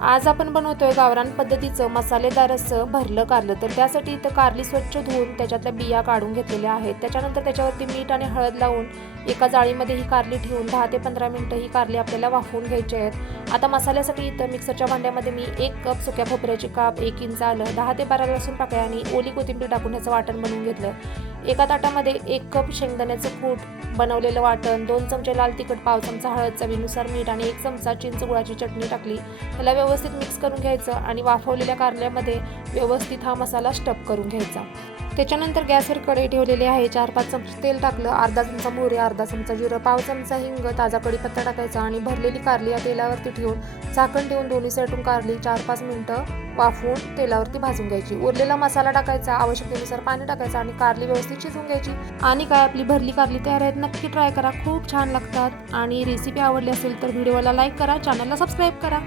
आज आपण बनवतोय गावरान पद्धतीचं मसालेदार असं भरलं कारलं. तर त्यासाठी इथं कारली स्वच्छ धुवून त्याच्यातल्या बिया काढून घेतलेल्या आहेत. त्याच्यानंतर त्याच्यावरती मीठ आणि हळद लावून एका जाळीमध्ये ही कारली ठेवून दहा ते पंधरा मिनटं ही कारली आपल्याला वाफवून घ्यायची आहेत. आता मसाल्यासाठी इथं मिक्सरच्या भांड्यामध्ये मी एक कप सुक्या खोबऱ्याची काप एक इंच आलं दहा ते बारा लसूण पाकळ्या आणि ओली कोथिंबीर टाकून ह्याचं वाटण बनवून घेतलं. एका ताटामध्ये एक कप शेंगदाण्याचं कूट बनवलेलं वाटण दोन चमचे लाल तिखट पाव चमचा हळद चवीनुसार मीठ आणि एक चमचा चिंच गुळाची चटणी टाकली. त्याला व्यवस्थित मिक्स करून घ्यायचं आणि वाफवलेल्या कारल्यामध्ये व्यवस्थित हा मसाला स्टप करून घ्यायचा. त्याच्यानंतर गॅसवर कढई ठेवलेली आहे. चार पाच चमचे तेल टाकलं. अर्धा चमचा मोहरी अर्धा चमचा जिरं पाव चमचा हिंग ताजा कढीपत्ता टाकायचा आणि भरलेली कारली या तेलावरती ठेवून झाकण ठेवून दोन्ही साईडून कारली चार पाच मिनटं वाफवून तेलावरती भाजून घ्यायची. उरलेला मसाला टाकायचा. आवश्यकतेनुसार पाणी टाकायचं आणि कारली व्यवस्थित शिजवून घ्यायची. आणि काय आपली भरली कारली तयार आहेत नक्की ट्राय करा. खूप छान लागतात. आणि रेसिपी आवडली असेल तर व्हिडिओला लाईक करा चॅनलला सबस्क्राईब करा.